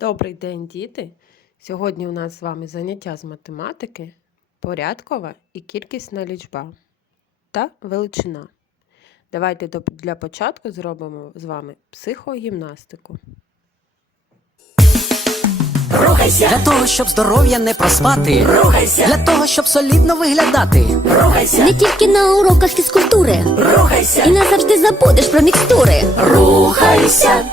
Добрий день, діти! Сьогодні у нас з вами заняття з математики, порядкова і кількісна лічба та величина. Давайте для початку зробимо з вами психогімнастику. Рухайся, Для того, щоб здоров'я не проспати. рухайся, Для того, щоб солідно виглядати. рухайся, Не тільки на уроках фізкультури, рухайся, і назавжди забудеш про мікстури. рухайся,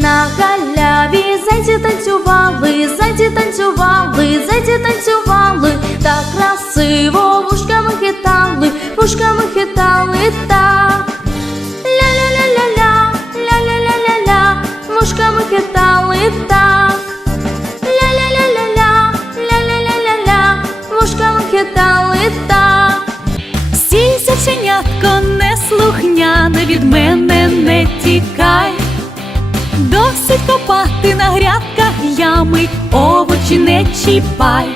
На галяві зайці танцювали, зайці танцювали, зайці танцювали, так красиво вушками хитали, вушками хитали так. Ля-ля-ля-ля-ля, ля-ля-ля-ля-ля, вушками хитали так. Ля-ля-ля-ля-ля, ля-ля-ля-ля-ля, вушками хитали так. Всі зайченятко неслухняне від мене не тікай. Досить копати на грядках ями, овочі не чіпай.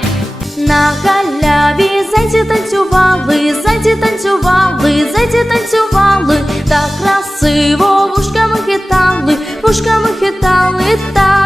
На галяві зайці танцювали, зайці танцювали, зайці танцювали, так красиво вушками хитали, вушками хитали так.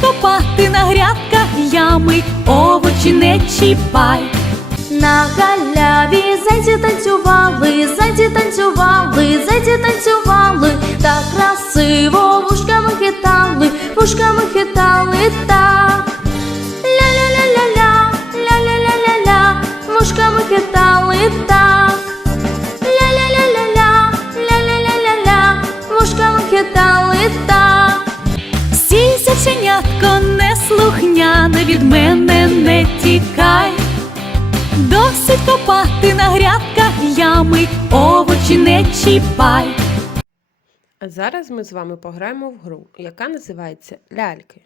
Копати на грядках ями, овочі не чіпай. На галяві зайці танцювали, зайці танцювали, зайці танцювали, так красиво вушками хитали, вушками хитали так. Ля-ля-ля-ля-ля, ля-ля-ля-ля-ля, вушками хитали так. Ля-ля-ля-ля-ля, ля-ля-ля-ля-ля, вушками хитали так. Всі зайченятко неслухняне від мене не тікай. Досить копати на грядках ями, овочі не чіпай. А зараз ми з вами пограємо в гру, яка називається Ляльки.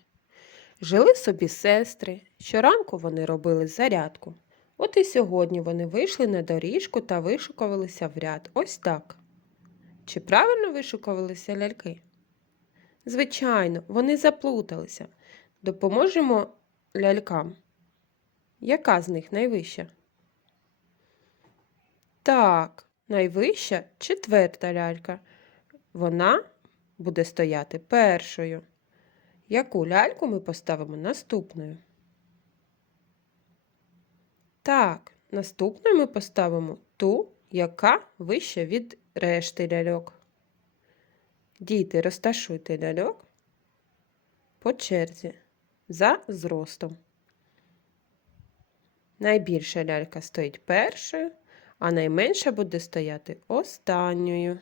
Жили собі сестри. Щоранку вони робили зарядку. От і сьогодні вони вийшли на доріжку та вишукувалися в ряд. Ось так. Чи правильно вишукувалися ляльки? Звичайно, вони заплуталися. Допоможемо лялькам. Яка з них найвища? Так, найвища четверта лялька. Вона буде стояти першою. Яку ляльку ми поставимо наступною? Так, наступною ми поставимо ту, яка вища від решти ляльок. Діти, розташуйте ляльок по черзі за зростом. Найбільша лялька стоїть першою, а найменша буде стояти останньою.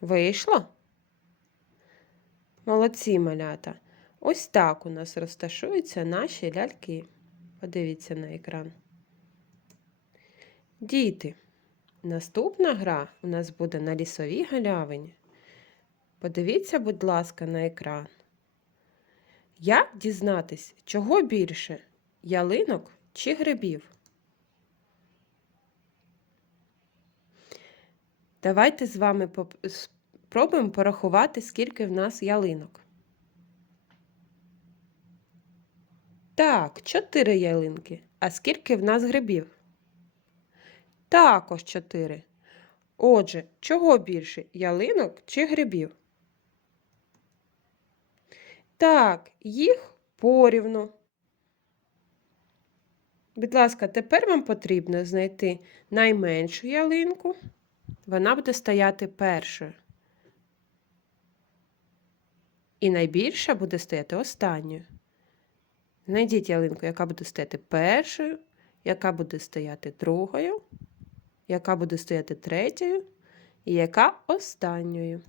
Вийшло? Молодці малята. Ось так у нас розташуються наші ляльки. Подивіться на екран. Діти, наступна гра у нас буде на лісовій галявині. Подивіться, будь ласка, на екран. Як дізнатись, чого більше ялинок чи грибів? Давайте з вами спробуємо порахувати, скільки в нас ялинок. Так, чотири ялинки. А скільки в нас грибів? Також чотири. Отже, чого більше ялинок чи грибів? Так, їх порівну. Будь ласка, тепер вам потрібно знайти найменшу ялинку. Вона буде стояти першою. І найбільша буде стояти останньою. Знайдіть ялинку, яка буде стояти першою, яка буде стояти другою, яка буде стояти третьою і яка останньою.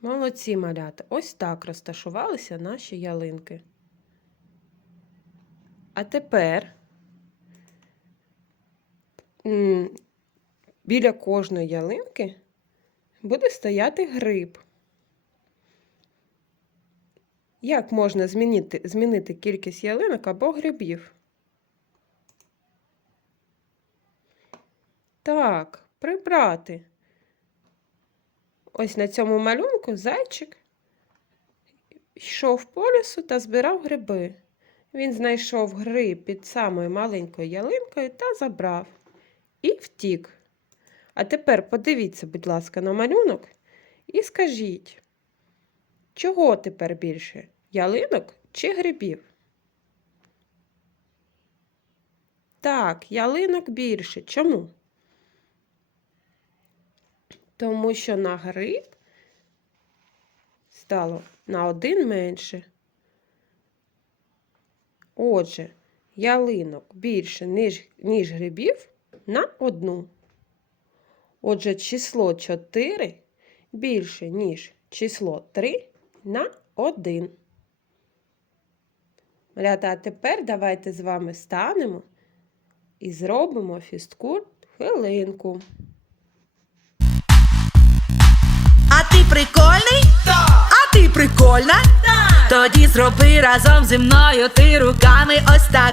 Молодці малята. Ось так розташувалися наші ялинки. А тепер біля кожної ялинки буде стояти гриб. Як можна змінити, змінити кількість ялинок або грибів? Так, прибрати. Ось на цьому малюнку зайчик йшов по лісу та збирав гриби. Він знайшов гриб під самою маленькою ялинкою та забрав. І втік. А тепер подивіться, будь ласка, на малюнок і скажіть, чого тепер більше? Ялинок чи грибів? Так, ялинок більше. Чому? Тому що на гриб стало на один менше. Отже, ялинок більше, ніж, ніж грибів на одну. Отже, число 4 більше, ніж число 3 на 1. Малята, а тепер давайте з вами станемо і зробимо фісткульт хвилинку. А ти прикольний? Так! А ти прикольна? Так! Тоді зроби разом зі мною ти руками ось так.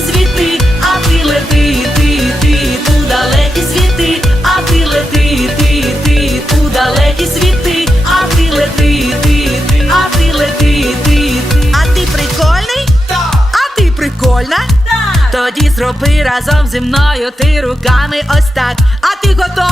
Тоді зроби разом зі мною ти руками ось так. А ти готовий?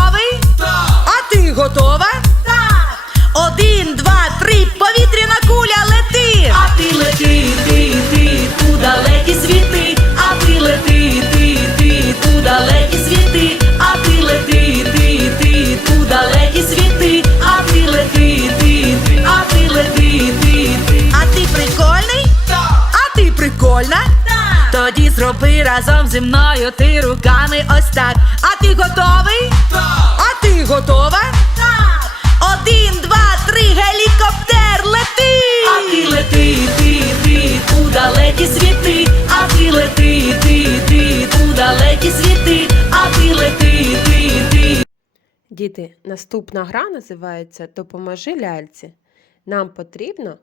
Зроби разом зі мною ти руками ось так. А ти готовий? Так! А ти готова? Так! Один, два, три, гелікоптер, лети! А ти лети, ти, ти, у далекі світи, а ти лети, ти, ти, у далекі світи, а ти лети, ти, ти. Діти, наступна гра називається Допоможи ляльці. Нам потрібно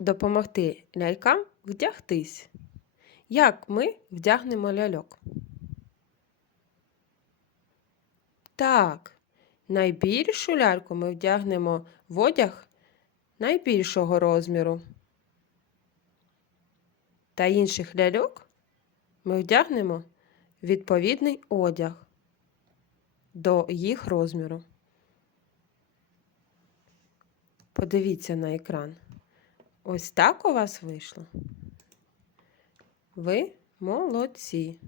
допомогти лялькам вдягтись. Як ми вдягнемо ляльок? Так, найбільшу ляльку ми вдягнемо в одяг найбільшого розміру. Та інших ляльок ми вдягнемо відповідний одяг до їх розміру. Подивіться на екран. Ось так у вас вийшло. Ви молодці.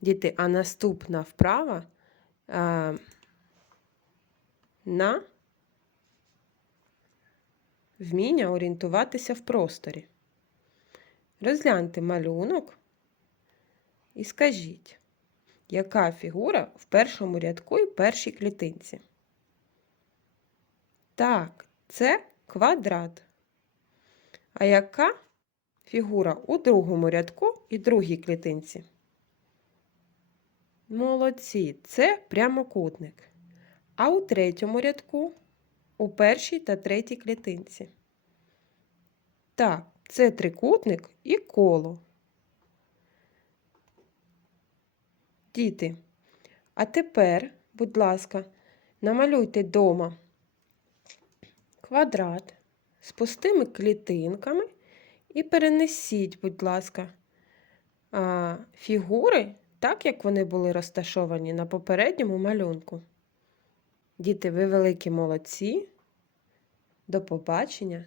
Діти, а наступна вправа а, на вміння орієнтуватися в просторі. Розгляньте малюнок і скажіть, яка фігура в першому рядку і першій клітинці? Так, це квадрат. А яка фігура у другому рядку і другій клітинці? Молодці, це прямокутник. А у третьому рядку у першій та третій клітинці. Так, це трикутник і коло. Діти, а тепер, будь ласка, намалюйте дома квадрат з пустими клітинками і перенесіть, будь ласка, фігури так, як вони були розташовані на попередньому малюнку. Діти, ви великі молодці. До побачення